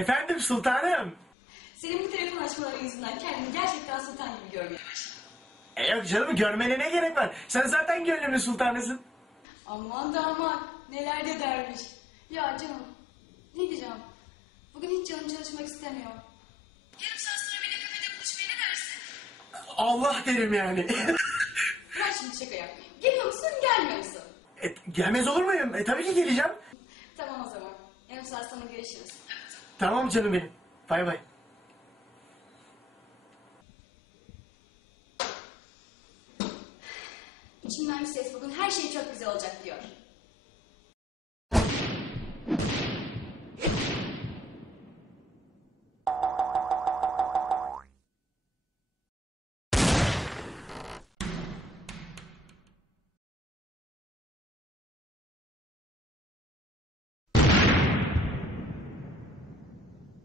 Efendim sultanım. Senin bu telefon açmaların yüzünden kendimi gerçekten sultan gibi görmeye başladım. E yok canım görmene ne gerek var? Sen zaten gönlümün sultanısın. Aman da aman neler de dermiş. Ya canım ne diyeceğim? Bugün hiç canım çalışmak istemiyor. Yarım saat sonra beni kafede buluşmaya ne dersin? Allah derim yani. Bırak şimdi şaka yapmayı. Geliyor musun gelmiyor musun? e, gelmez olur muyum? E tabii ki geleceğim. Tamam o zaman. Yarım saat sonra görüşürüz. Tamam canım benim. Bay bay. İçimden bir ses bugün her şey çok güzel olacak diyor.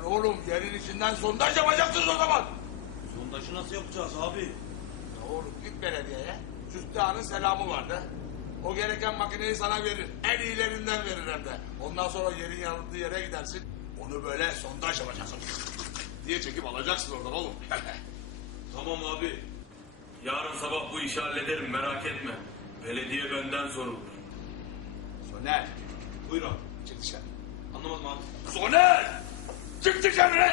Ulan oğlum yerin içinden sondaj yapacaksınız o zaman. Sondajı nasıl yapacağız abi? Ya oğlum git belediyeye. Süslü Ağa'nın selamı vardı. O gereken makineyi sana verir. En iyilerinden verir hem de. Ondan sonra yerin yanıldığı yere gidersin. Onu böyle sondaj yapacaksın. diye çekip alacaksın oradan oğlum. Tamam abi. Yarın sabah bu işi hallederim merak etme. Belediye benden sorulur. Soner. Buyur abi. Çık dışarı. Anlamadım abi. Soner! Çık dışarı lan!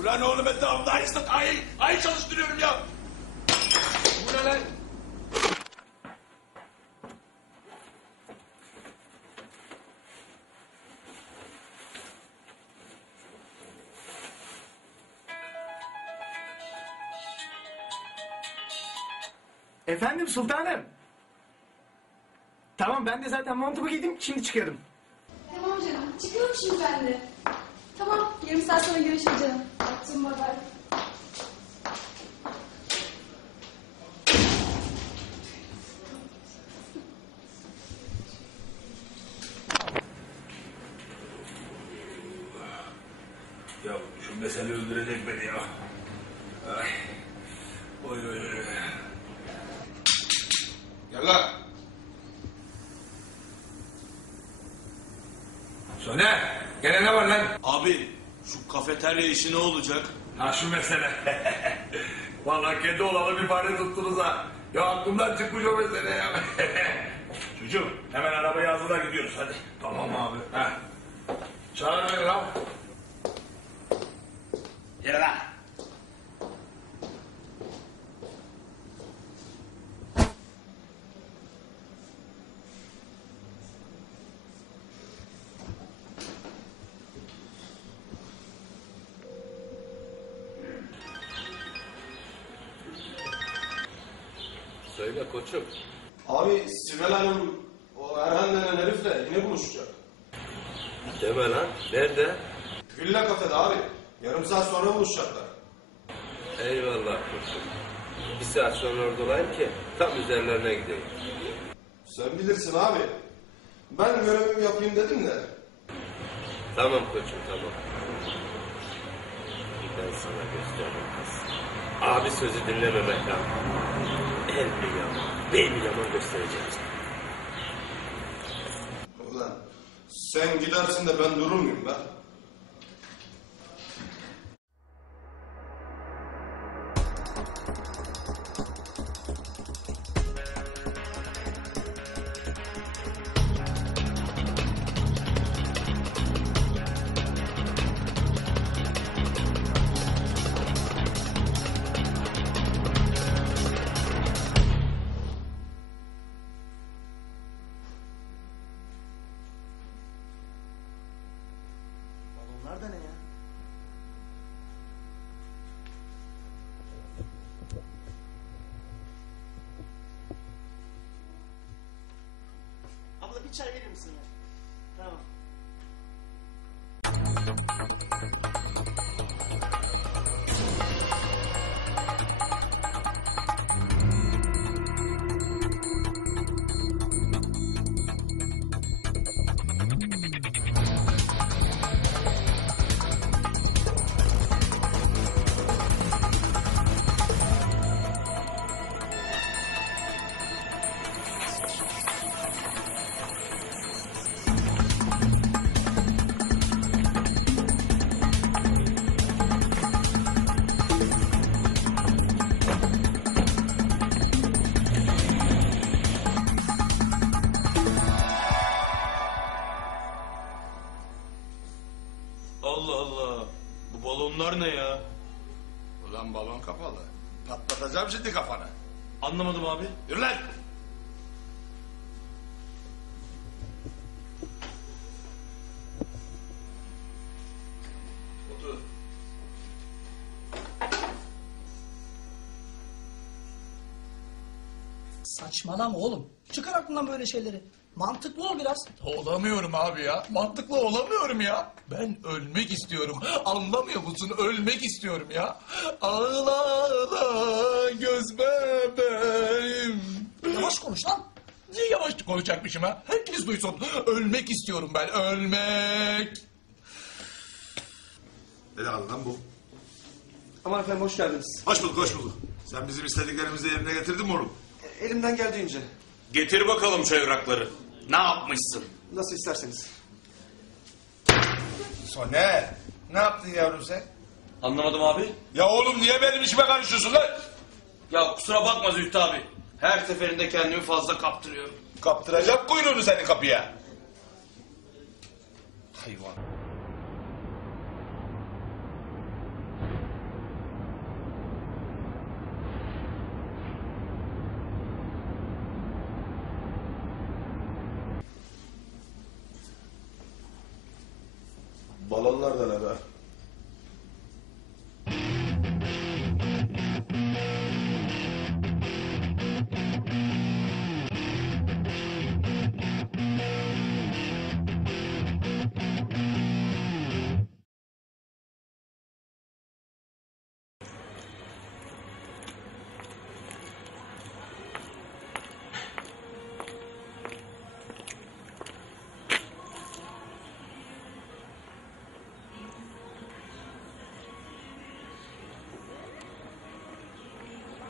Ulan oğlum etrafımda ay, ay, ay çalıştırıyorum ya. Bu ne lan? Efendim sultanım. Tamam ben de zaten montumu giydim şimdi çıkıyorum. Tamam canım çıkıyorum şimdi ben de. Yarım saat sonra görüşürüz canım. Attım. Ya şu mesele öldürecek beni ya. Ay. Oy oy oy. Gel lan. Soner, gene ne var lan? Abi kafeterya işi ne olacak? Ha şu mesele. Vallahi kendi olalı bir fare tuttunuz ha. Ya aklımdan çıkmış o mesele ya. Çocuğum hemen arabayı hazırla gidiyoruz hadi. Tamam abi. Ha. Söyle koçum. Abi Sibel Hanım o Erhan denen herifle yine buluşacak. Deme lan. Nerede? Villa kafede abi. Yarım saat sonra buluşacaklar. Eyvallah koçum. Bir saat sonra orada olayım ki tam üzerlerine gideyim. Sen bilirsin abi. Ben görevimi yapayım dedim de. Tamam koçum tamam. Ben sana gösterdim kız. Abi sözü dinlememek lazım. El mi yaman, bel mi yaman göstereceğim sana. Ulan Sen gidersin de ben durur muyum be? Allah. Bu balonlar ne ya? Ulan balon kapalı. Patlatacağım şimdi kafanı. Anlamadım abi. Yürü lan. Otur. Saçmalama oğlum. Çıkar aklından böyle şeyleri. Mantıklı ol biraz. Olamıyorum abi ya. Mantıklı olamıyorum ya. Ben ölmek istiyorum. Anlamıyor musun? Ölmek istiyorum ya. Ağla ağla göz bebeğim. Yavaş konuş lan. Niye yavaş konuşacakmışım ha? Herkes duysun. Ölmek istiyorum ben. Ölmek. Ne lan bu? Aman efendim hoş geldiniz. Hoş bulduk, hoş bulduk. Sen bizim istediklerimizi yerine getirdin mi oğlum? Elimden geldiğince. Getir bakalım evrakları. Ne yapmışsın? Nasıl isterseniz. Soner, ne yaptın yavrum sen? Anlamadım abi. Ya oğlum niye benim işime karışıyorsun lan? Ya kusura bakma Zühtü abi. Her seferinde kendimi fazla kaptırıyorum. Kaptıracağım kuyruğunu senin kapıya. Hayvan. Balonlar da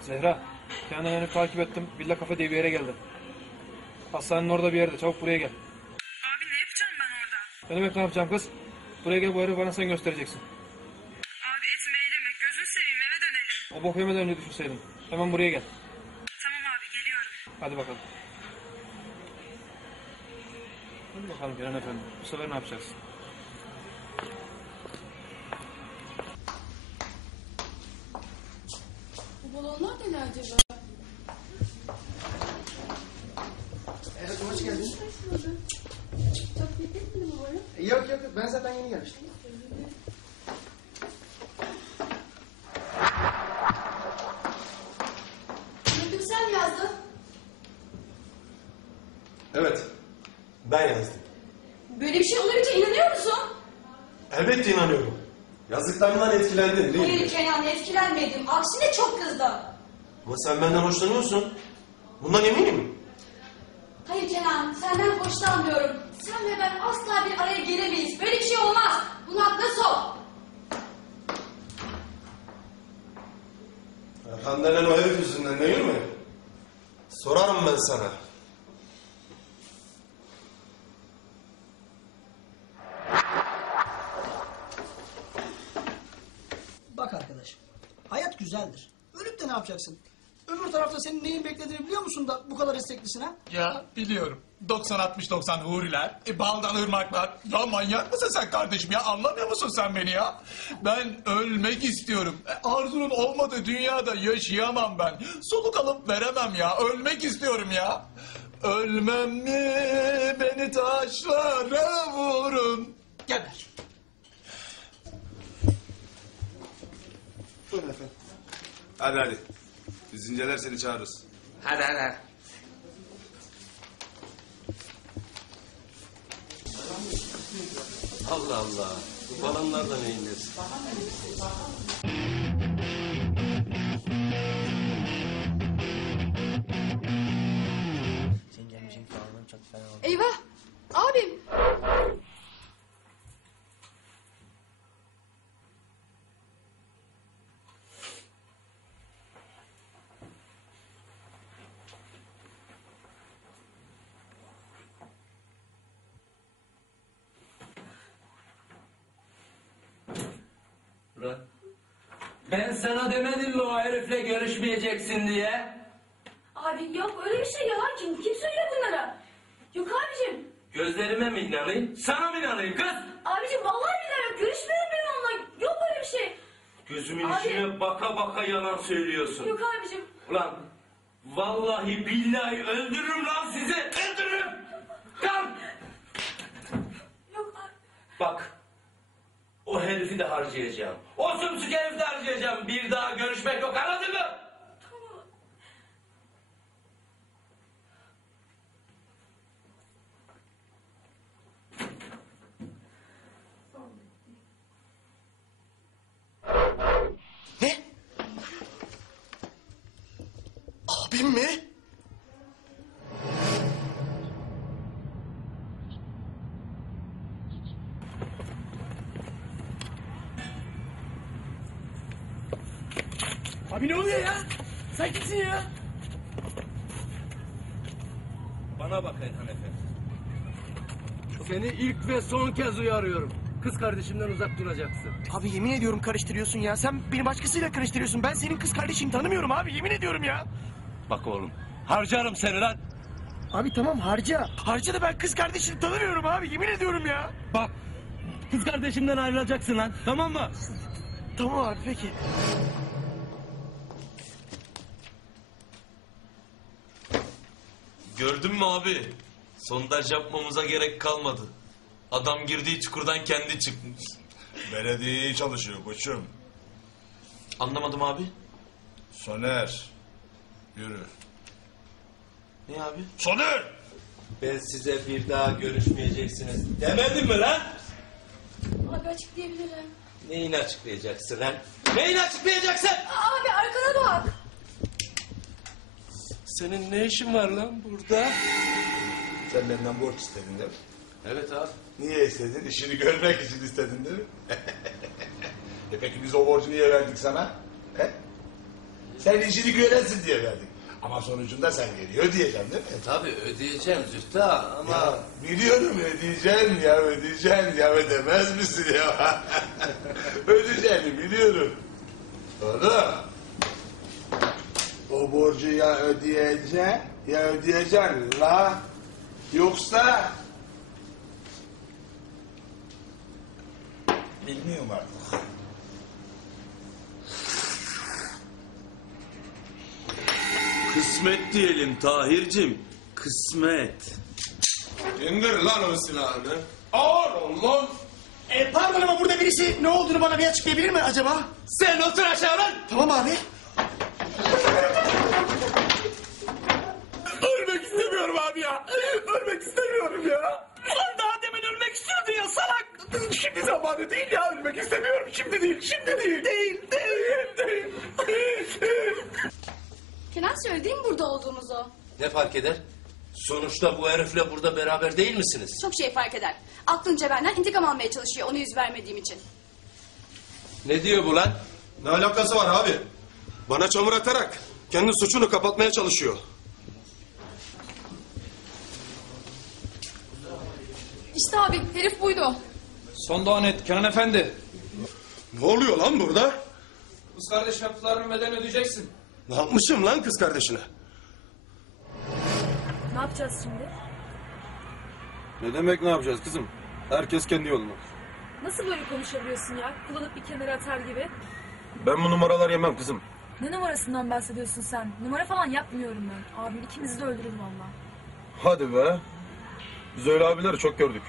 Zehra, kendini takip ettim. Villa Kafe diye bir yere geldi. Hastanenin orada bir yerde. Çabuk buraya gel. Abi ne yapacağım ben orada? Ne demek ne yapacağım kız? Buraya gel bu herifi bana sen göstereceksin. Abi etme eyleme gözünü seveyim eve dönelim. O bok yemeden önce düşünseydin. Hemen buraya gel. Tamam abi geliyorum. Hadi bakalım. Hadi bakalım Kenan Efendi. Bu sefer ne yapacaksın? Acaba? Evet hoş geldin. Çok bekletmedi mi balon? E, Yok yok ben zaten yeni gelmiştim. Sen benden hoşlanıyorsun. Bundan eminim. Hayır Kenan, senden hoşlanmıyorum. Sen ve ben asla bir araya gelemeyiz. Böyle bir şey olmaz. Bunu aklına sok. Erhan denen o herif yüzünden değil mi? Sorarım ben sana. Bak arkadaşım, hayat güzeldir. Ölüp de ne yapacaksın? Tarafta senin neyin beklediğini biliyor musun da bu kadar isteklisin ha? Ya biliyorum. 90-60-90 huriler, e, baldan ırmaklar. Ya manyak mısın sen kardeşim ya? Anlamıyor musun sen beni ya? Ben ölmek istiyorum. E, arzunun olmadığı dünyada yaşayamam ben. Soluk alıp veremem ya. Ölmek istiyorum ya. Ölmem mi beni taşlara vurun. Geber. Buyurun efendim. Hadi hadi. Biz inceler seni çağırırız. Hadi hadi. Allah Allah. Bu falanlar da neyin nesi? Eyvah! Abim! Ulan. Ben sana demedim mi o herifle görüşmeyeceksin diye? Abi yok öyle bir şey ya. Kim, kim söylüyor bunlara? Yok abicim. Gözlerime mi inanayım? Sana mı inanayım kız? Abicim vallahi billahi yok. Görüşmüyorum ben onunla. Yok öyle bir şey. Gözümün Abi. içine baka baka yalan söylüyorsun. Yok abicim. Ulan vallahi billahi öldürürüm lan sizi. Öldürürüm. Kalk. Yok abi. Bak. De harcayacağım. O sümsük herifi de harcayacağım. Bir daha görüşmek yok anladın mı? Tamam. Ne? Abim mi? Abi ne oluyor ya? Sen kimsin ya? Bana bak Erhan Efendi. Seni ilk ve son kez uyarıyorum. Kız kardeşimden uzak duracaksın. Abi yemin ediyorum karıştırıyorsun ya. Sen beni başkasıyla karıştırıyorsun. Ben senin kız kardeşini tanımıyorum abi. Yemin ediyorum ya. Bak oğlum. Harcarım seni lan. Abi tamam harca. Harca da ben kız kardeşini tanımıyorum abi. Yemin ediyorum ya. Bak. Kız kardeşimden ayrılacaksın lan. Tamam mı? Tamam abi peki. Gördün mü abi? Sondaj yapmamıza gerek kalmadı. Adam girdiği çukurdan kendi çıkmış. Belediye iyi çalışıyor koçum. Anlamadım abi. Soner. Yürü. Ne abi? Soner! Ben size bir daha görüşmeyeceksiniz demedim mi lan? Abi açıklayabilirim. Neyini açıklayacaksın lan? Neyini açıklayacaksın? Abi arkana bak. Senin ne işin var lan burada? Sen benden borç istedin değil mi? Evet abi. Niye istedin? İşini görmek için istedin değil mi? e peki biz o borcu niye verdik sana? He? Sen işini göresin diye verdik. Ama sonucunda sen geliyor ödeyeceksin değil mi? E tabi ödeyeceğim Zühtü ağa, ama... Ya biliyorum ödeyeceksin ya ödeyeceksin ya ödemez misin ya? Ödeyeceğini biliyorum. Oğlum. O borcu ya ödeyeceksin ya ödeyeceksin la. Yoksa... Bilmiyorum artık. Kısmet diyelim Tahir'cim. Kısmet. İndir lan o silahını. Ağır ol lan. E, pardon ama burada birisi ne olduğunu bana bir açıklayabilir mi acaba? Sen otur aşağı lan! Tamam abi. Ölmek istemiyorum abi ya. Ölmek istemiyorum ya. Ulan daha demin ölmek istiyordun ya salak. Şimdi zamanı değil ya ölmek istemiyorum. Şimdi değil, şimdi değil. Değil, değil, değil. Kenan söyledi mi burada olduğumuzu? Ne fark eder? Sonuçta bu herifle burada beraber değil misiniz? Çok şey fark eder. Aklınca benden intikam almaya çalışıyor onu yüz vermediğim için. Ne diyor bu lan? Ne alakası var abi? Bana çamur atarak kendi suçunu kapatmaya çalışıyor. İşte abi herif buydu. Son doğan et Kenan Efendi. Ne oluyor lan burada? Kız kardeş yaptıklarının bedelini ödeyeceksin. Ne yapmışım lan kız kardeşine? Ne yapacağız şimdi? Ne demek ne yapacağız kızım? Herkes kendi yoluna. Nasıl böyle konuşabiliyorsun ya? Kullanıp bir kenara atar gibi. Ben bu numaralar yemem kızım. Ne numarasından bahsediyorsun sen? Numara falan yapmıyorum ben. Abim ikimizi de öldürür valla. Hadi be. Biz öyle abileri çok gördük.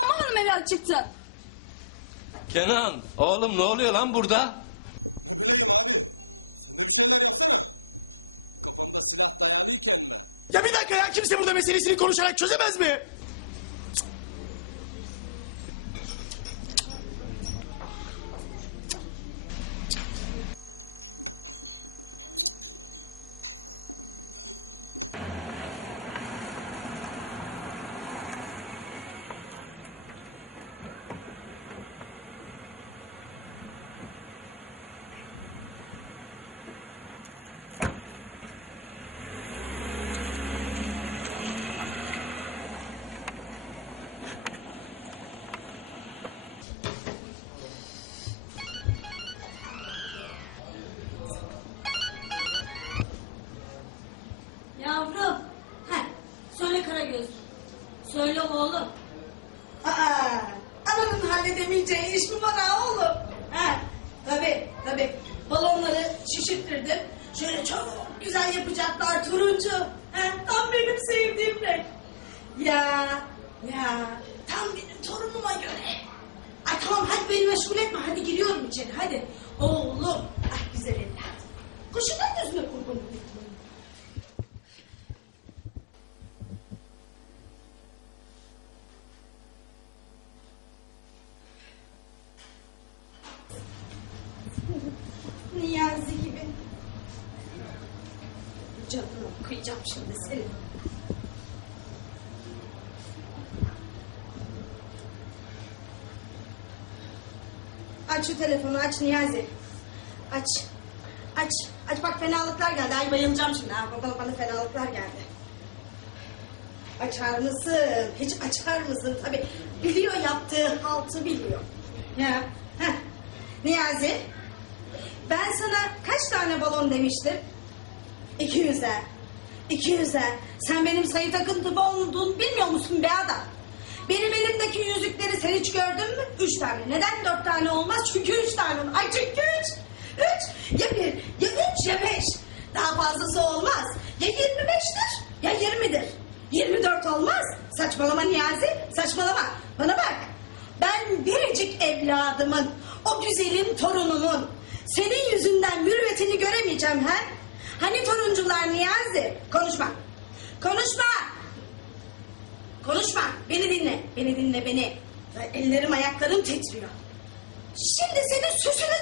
Hanım eve çıktı. Kenan oğlum ne oluyor lan burada? Ya bir dakika ya kimse burada meselesini konuşarak çözemez mi? Karagöz. Söyle oğlum. Aa, ananın halledemeyeceği iş mi var ha oğlum? Ha, tabii tabii. Balonları şişirttirdim. Şöyle çok güzel yapacaklar turuncu. Ha, tam benim sevdiğim renk. Ya, ya, tam benim torunuma göre. Ay tamam hadi beni meşgul etme. Hadi giriyorum içeri hadi. Oğlum, ah güzel evladım. Kuşundan Niyazi gibi. Canını okuyacağım şimdi senin. Aç şu telefonu aç Niyazi. Aç. Aç. Aç bak fenalıklar geldi. Ay bayılacağım şimdi. Ha, bana, bana fenalıklar geldi. Açar mısın? Hiç açar mısın? Tabii biliyor yaptığı haltı biliyor. Ya. Heh. Niyazi. Ben sana kaç tane balon demiştim? 200'e. 200'e. Sen benim sayı takıntım olduğunu bilmiyor musun be adam? Benim elimdeki yüzükleri sen hiç gördün mü? Üç tane. Neden dört tane olmaz? Çünkü üç tane. Ay çünkü üç. Üç. Ya bir, ya üç ya beş. Daha fazlası olmaz. Ya yirmi beştir ya yirmidir. Yirmi dört olmaz. Saçmalama Niyazi. Saçmalama. Bana bak. Ben biricik evladımın, o güzelim torunumun senin yüzünden mürüvvetini göremeyeceğim ha? Hani toruncular Niyazi? Konuşma. Konuşma. Konuşma. Beni dinle. Beni dinle beni. Ellerim ayaklarım titriyor. Şimdi senin süsünü